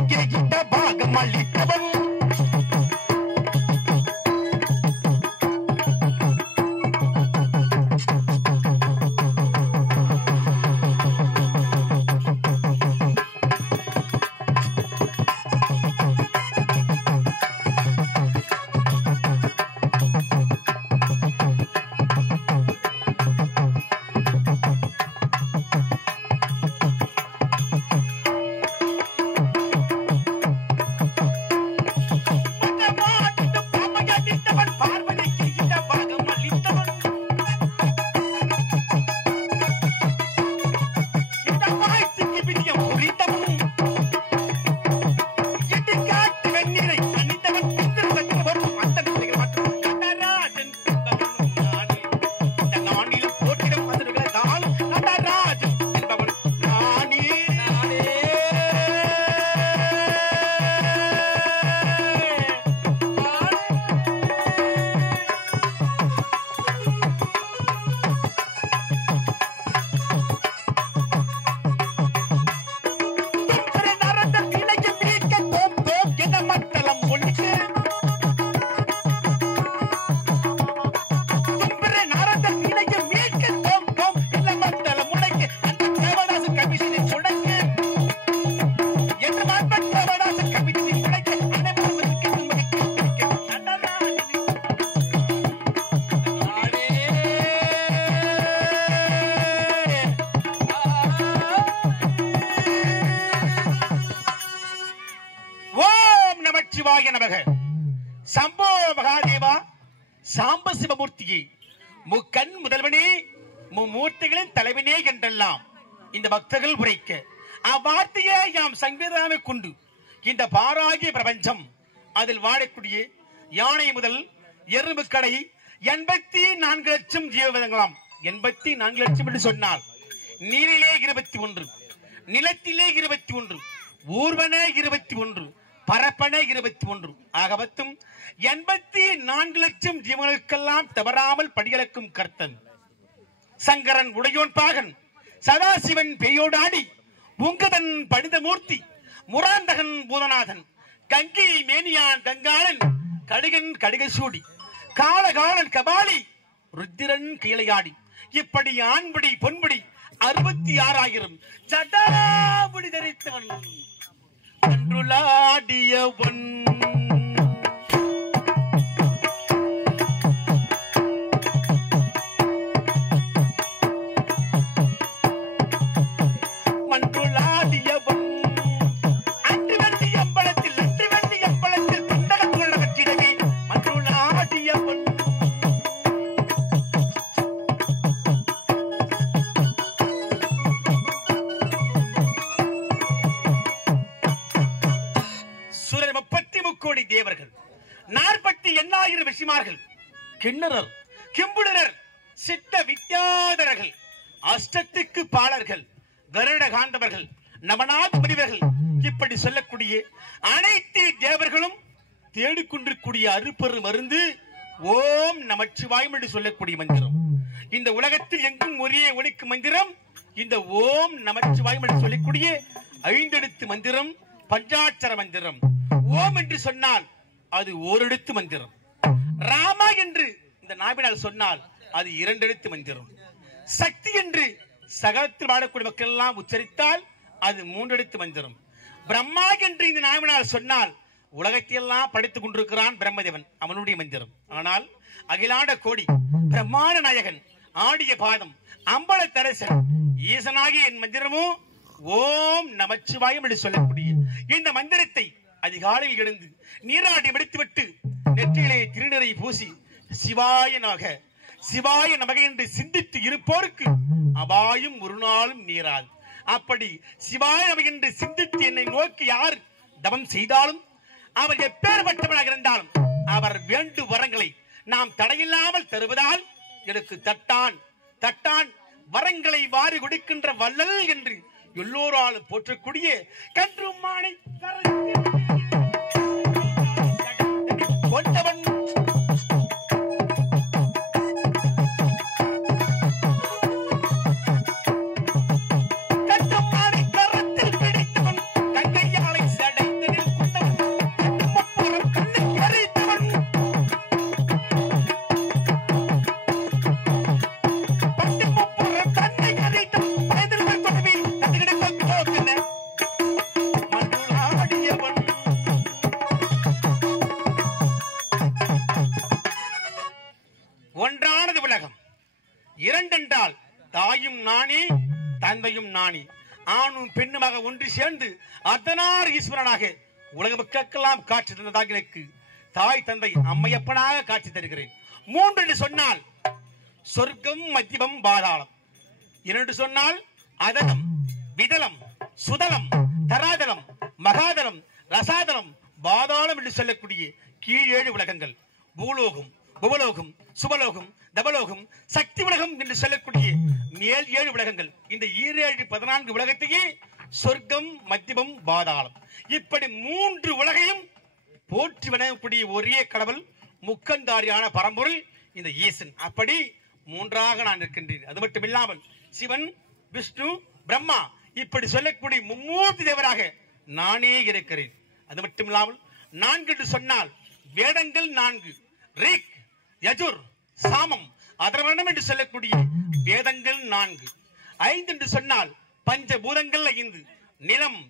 மல்லிகை இந்த பாகம் அளித்தவன் சம்போ மகாதேவா சாம்ப சிவமூர்த்தியே முக்கண் முதல்வனே மும்மூர்த்திகளின் தலைவனே என்றெல்லாம் இந்த பக்தர்கள் உரைக்க அவ்வார்த்தையை யாம் சங்கீதமே கொண்டு இந்த பாராகிய பிரபஞ்சம் அதில் வாழக்கூடிய யானை முதல் எறும்பு கடை 84 லட்சம் ஜீவங்களாம் 84 லட்சம் என்று சொன்னால் நீரிலே 21 நிலத்திலே 21 ஊர்வன 21 பரப்பன 21 ஆக மொத்தம் 84 லட்சம் ஜீவங்களுக்கெல்லாம் தவறாமல் படியளக்கும் கர்த்தன் சங்கரன் உடையோன் பாகன் சதாசிவன் பெயோடாடி உங்கதன் பணித மூர்த்தி முராந்தகன் பூதநாதன் கங்கை மேனியான் கங்காளன் கடுகன் கடுகசூடி காலகாலன் கபாலி ருத்திரன் கீழையாடி இப்படி ஆண்படி பொன்படி 66,000 சடாபடி தரித்தவன் அன்றுளாடியவன் தேவர்கள் 48,000 ரிஷிமார்கள் கிண்ணறர் கிம்புடரர் சித்த வித்யாதரர்கள் அஷ்டத்துக்கு பாலர்கள் கருட காந்தவர்கள் நவநாத முனிவர்கள் இப்படி சொல்லக்கூடிய அனைத்து தேவர்களும் தேடிக்கொண்டிருக்கூடிய அருப்பெரு மருந்து ஓம் நமச்சிவாயம் என்று சொல்லக்கூடிய மந்திரம் இந்த உலகத்தில் எங்கும் ஒரே ஒலிக்கு மந்திரம் இந்த ஓம் நமச்சிவாயம் என்று சொல்லக்கூடிய 5 எழுத்து மந்திரம் பஞ்சாட்சர மந்திரம் ஓம் என்று சொன்னால் அது ஓரெழுத்து மந்திரம் ராமா என்று இந்த நாவினால் சொன்னால் அது 2 எழுத்து மந்திரம் சக்தி என்று சகலத்தில் வாழக்கூடிய மக்கள் எல்லாம் உச்சரித்தால் அது 3 எழுத்து மந்திரம் பிரம்மா என்று இந்த நாவினால் சொன்னால் உலகத்தை எல்லாம் படைத்துக் கொண்டிருக்கிறான் பிரம்மதேவன் அவனுடைய மந்திரம் ஆனால் அகிலாண்ட கோடி பிரம்மாண்ட நாயகன் ஆடிய பாதம் அம்பல தரசன் ஈசனாகிய என் மந்திரமோ ஓம் நமச்சிவாயம் என்று சொல்லக்கூடிய இந்த மந்திரத்தை அதிகாலையில் எழுந்து நீராடி முடித்துவிட்டு நெற்றியிலே திருநீரை பூசி சிவாய நமக என்று சிந்தித்து இருப்போருக்கு அபாயம் ஒரு நாளும் நீராது அப்படி சிவாய நமக என்று சிந்தித்து என்னை நோக்கி யார் தவம் செய்தாலும் அவர் எப்பேற்பட்டவனாக இருந்தாலும் அவர் வேண்டு வரங்களை நாம் தடையில்லாமல் தருவதால் எனக்கு தட்டான் வரங்களை வாரி கொடுக்கின்ற வள்ளல் என்று எல்லோராலும் போற்றக்கூடிய கன்றுமானை கொண்டவன் கன்றுமானை கரத்தில் பிடித்தவன் கங்கையாளை சடை உலகையும் நாணி ஆணும் பெண்ணுமாக ஒன்று சேர்ந்து அர்த்தநார் ஈஸ்வரனாக உலக மக்களுக்கெல்லாம் காட்சி தந்ததாக எனக்கு தாய் தந்தை அம்மையப்பனாக காட்சி தருகிறேன். 3 என்று சொன்னால் சொர்க்கம், மத்தியமம், பாதாளம். 2 சொன்னால் அதலம், விதலம், சுதலம், தராதலம், மகாதலம், ரசாதலம், பாதாளம் என்று சொல்லக்கூடிய கீழ் 7 உலகங்கள். பூலோகம், புவலோகம், சுபலோகம், தபலோகம், சக்தி உலகம் என்று சொல்லக்கூடிய மேல் 7 உலகங்கள். இந்த 7 14 உலகத்தையே சொர்க்கம், மத்தியமம், பாதாளம் இப்படி 3 உலகையும் போற்றி வணங்கக்கூடிய ஒரே கடவுள் முக்கந்தாரியான பரம்பொருள் இந்த ஈசன். அப்படி 3ஆக நான் இருக்கின்றேன். அது மட்டும் இல்லாமல் சிவன், விஷ்ணு, பிரம்மா இப்படி சொல்லக்கூடிய மும்மூர்த்தி தேவராக நானே இருக்கிறேன். அது மட்டும் இல்லாமல் 4 என்று சொன்னால் வேதங்கள் 4, ரிக், யஜுர், சாமம், அதர்வணம் என்று சொல்லக்கூடிய வேதங்கள் 4. 5 என்று சொன்னால் பஞ்சபூதங்கள் 5, நிலம்,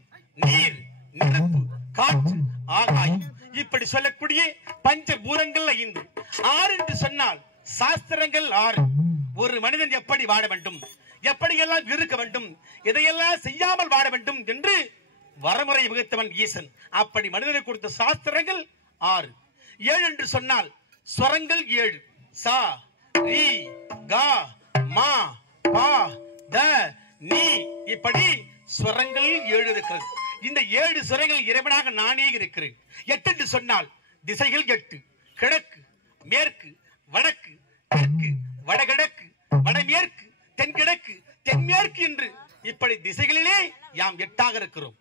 நீர், நெருப்பு, காற்று, ஆகாயம் இப்படி சொல்லக்கூடிய பஞ்சபூதங்கள் 5. 6 என்று சொன்னால் சாஸ்திரங்கள் 6. ஒரு மனிதன் எப்படி வாழ வேண்டும், எப்படியெல்லாம் இருக்க வேண்டும், எதையெல்லாம் செய்யாமல் வாழ வேண்டும் என்று வரமுறை வகுத்தவன் ஈசன். அப்படி மனிதனை கொடுத்த சாஸ்திரங்கள் 6. 7 என்று சொன்னால் ஸ்வரங்கள் 7. சா, ரி, கா, மா, பா, த, நீ இப்படி ஸ்வரங்கள் 7 இருக்கிறது. இந்த 7 ஸ்வரங்கள் இறைவனாக நானே இருக்கிறேன். 8 என்று சொன்னால் திசைகள் 8. கிழக்கு, மேற்கு, வடக்கு, தெற்கு, வடகிழக்கு, வடமேற்கு, தென்கிழக்கு, தென்மேற்கு என்று இப்படி திசைகளிலே யாம் 8ஆக இருக்கிறோம்.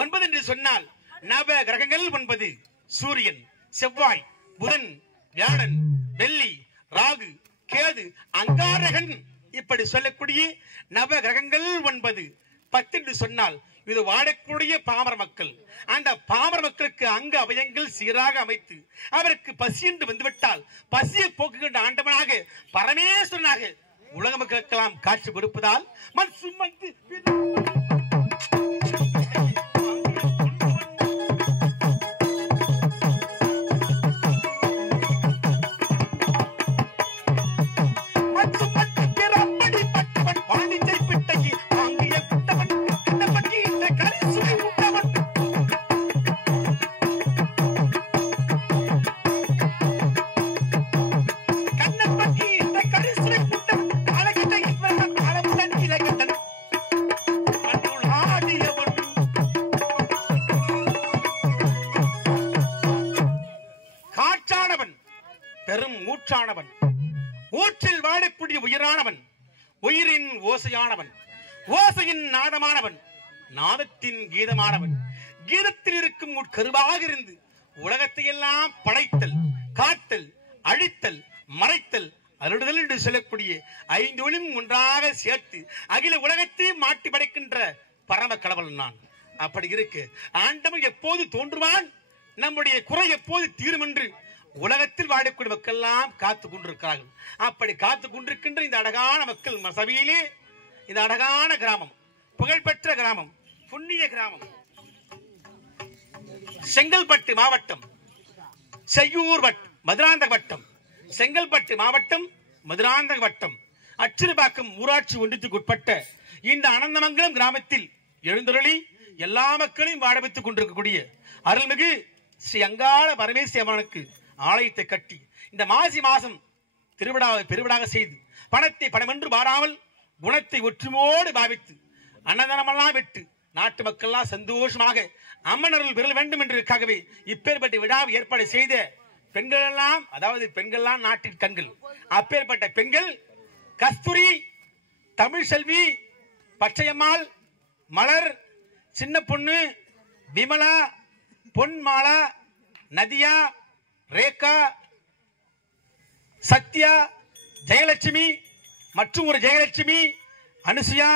9 என்று சொன்னால் நவ கிரகங்கள் 9. சூரியன், செவ்வாய், புதன், வியாழன், வெள்ளி, ராகு, கேது, அங்காரகன் இப்படி சொல்லக்கூடிய நவ கிரகங்கள் 9. 10 என்று சொன்னால் இது வாழக்கூடிய பாமர மக்கள். அந்த பாமர மக்களுக்கு அங்க அவயங்கள் சீராக அமைத்து அவருக்கு பசி என்று வந்துவிட்டால் பசியை போக்குகின்ற ஆண்டவனாக பரமேஸ்வரனாக உலக மக்களுக்கெல்லாம் காட்சி கொடுப்பதால் மண் சுமந்து பெரும் மூச்சானவன், ஊற்றில் வாழக்கூடிய உயிரானவன், உயிரின் ஓசையானவன், ஓசையின் நாதமானவன், நாதத்தின் கீதமானவன், கீதத்தில் இருக்கும் உட்கருவாக இருந்து உலகத்தை எல்லாம் படைத்தல், காத்தல், அழித்தல், மறைத்தல், அருடுதல் என்று சொல்லக்கூடிய 5 ஒளியும் ஒன்றாக சேர்த்து அகில உலகத்தை மாட்டி படைக்கின்ற பரம கடவுள் நான். அப்படி இருக்கு ஆண்டவன் எப்போது தோன்றுவான், நம்முடைய குறை எப்போது தீரும் என்று உலகத்தில் வாழக்கூடிய மக்கள் எல்லாம் காத்துக் கொண்டிருக்கிறார்கள். அப்படி காத்துக் கொண்டிருக்கின்ற இந்த அழகான மக்கள் சபையிலே இந்த அழகான கிராமம், புகழ்பெற்ற கிராமம், புண்ணிய கிராமம், செங்கல்பட்டு மாவட்டம், செய்யூர் வட்டம், மதுராந்தக வட்டம், செங்கல்பட்டு மாவட்டம், மதுராந்தக வட்டம், அச்சிறுபாக்கம் ஊராட்சி ஒன்றியத்துக்கு உட்பட்ட இந்த அனந்தமங்கலம் கிராமத்தில் எழுந்தருளி எல்லா மக்களையும் வாழ வைத்துக் கொண்டிருக்கக்கூடிய அருள்மிகு ஸ்ரீ அங்காள பரமேஸ்வரி அம்மனுக்கு ஆலயத்தை கட்டி இந்த மாசி மாசம் திருவிழாவை பெருவிழாக செய்து பணத்தை பணமென்று பாராமல் குணத்தை ஒற்றுமோடு பாவித்து அன்னதானமெல்லாம் விட்டு நாட்டு மக்கள் சந்தோஷமாக அம்மனர்கள் பெற வேண்டும் என்றுக்காகவே இப்பேற்பட்ட விழாவை ஏற்பாடு செய்த பெண்கள் எல்லாம், அதாவது பெண்கள் எல்லாம் நாட்டின் கண்கள். அப்பேற்பட்ட பெண்கள் கஸ்தூரி, தமிழ் செல்வி, பச்சையம்மாள், மலர், சின்ன பொண்ணு, விமலா, பொன்மாலா, நதியா, ரேகா, சத்யா, ஜெயலட்சுமி மற்றும் ஒரு ஜெயலட்சுமி, அனுசுயா,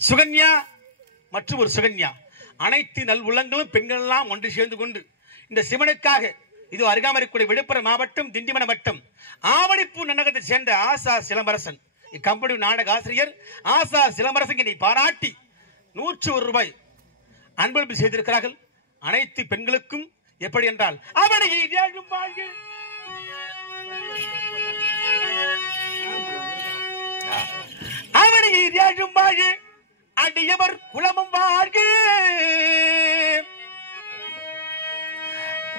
சுகன்யா மற்றும் ஒரு சுகன்யா, அனைத்து நல் உள்ளங்களும் பெண்கள் எல்லாம் ஒன்று சேர்ந்து கொண்டு இந்த சிவனுக்காக இது அருகாமரிக்கூடிய விழுப்புரம் மாவட்டம், திண்டிவனம் வட்டம், ஆவணிப்பூர் நகரத்தை சேர்ந்த ஆசா சிலம்பரசன் இக்கம்பெனி நாடக ஆசிரியர் ஆசா சிலம்பரசன் என்னை பாராட்டி 101 ரூபாய் அன்பளிப்பு செய்திருக்கிறார்கள். அனைத்து பெண்களுக்கும் எப்படி என்றால் அவனை அவனையில் ஏழும் வாழ்க அடியவர் குலமும் வாழ்க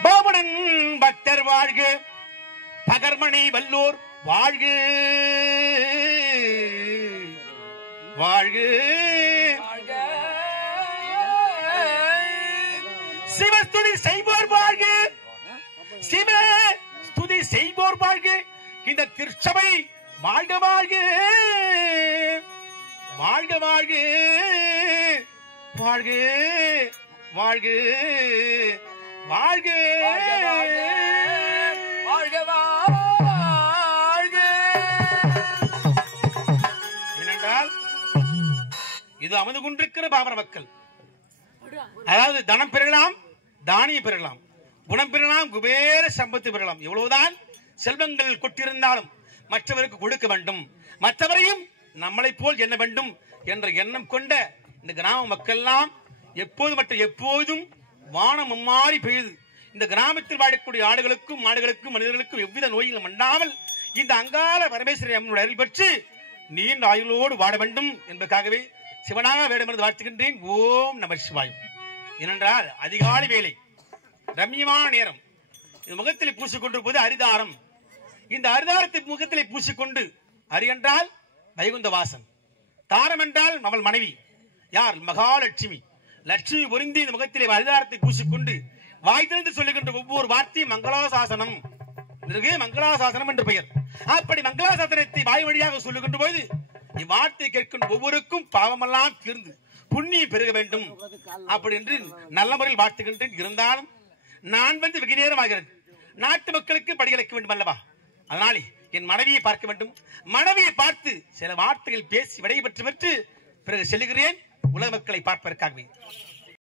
பாவனன் பக்தர் வாழ்க பகர்மனை வல்லோர் வாழ்க வாழ்க சிவஸ்துதி செய்வோர் வாழ்க சிவ ஸ்துதி செய்வோர் வாழ்க இந்த திருச்சபை வாழ்க வாழ்க வாழ்க வாழ்க வாழ்க வாழ்க வாழ்க வாழ்க வாழ்க. ஏனென்றால் இது அமர்ந்து கொண்டிருக்கிற பாமர மக்கள், அதாவது தனம் பெறலாம், தானியம் பெறலாம், குணம் பெறலாம், குபேர சம்பத்து பெறலாம். எவ்வளவுதான் செல்வங்கள் கொட்டிருந்தாலும் மற்றவருக்கு கொடுக்க வேண்டும், மற்றவரையும் நம்மளை போல் எண்ண வேண்டும் என்ற எண்ணம் கொண்ட இந்த கிராம மக்கள் எல்லாம் எப்போது மற்றும் எப்போதும் வானம் மாறி பெய்து இந்த கிராமத்தில் வாழக்கூடிய ஆடுகளுக்கும் மாடுகளுக்கும் மனிதர்களுக்கும் எவ்வித நோய்களும் அண்டாமல் இந்த அங்காள பரமேஸ்வரி அம்மனுடைய அருள் பெற்று நீண்ட ஆயுளோடு வாழ வேண்டும் என்பதற்காகவே சிவனாக வேடம் என்று வாழ்த்துகின்றேன். ஓம் நம சிவாய். ஏனென்றால் அதிகாலை வேலை, ரம்யமான நேரம், இந்த முகத்தில் பூசிக்கொண்டிருப்பது அரிதாரம். இந்த அரிதாரத்தை முகத்திலே பூசிக்கொண்டு, அரி என்றால் வைகுந்த வாசன், தாரம் என்றால் அவள் மனைவி யார்? மகாலட்சுமி. லட்சுமி பொருந்தி இந்த முகத்திலே அரிதாரத்தை பூசிக்கொண்டு வாய் திறந்து சொல்லுகின்ற ஒவ்வொரு வார்த்தையும் மங்களாசாசனம். இதற்கு மங்களாசாசனம் என்று பெயர். அப்படி மங்களாசாசனத்தை வாய் வழியாக சொல்லுகின்ற போது இவ்வார்த்தை கேட்கின்ற ஒவ்வொருக்கும் பாவமெல்லாம் தீர்ந்து புண்ணியம் பெருக வேண்டும் அப்படி என்று நல்ல முறையில் வாழ்த்துகின்றேன். இருந்தாலும் நான் வந்து வெகு நேரம் ஆகிறது, நாட்டு மக்களுக்கு படியளிக்க வேண்டும் அல்லவா? அதனாலே என் மனைவியை பார்க்க வேண்டும். மனைவியை பார்த்து சில வார்த்தைகள் பேசி விடைபெற்று பெற்று பிறகு செல்லுகிறேன் உலக மக்களை பார்ப்பதற்காகவே.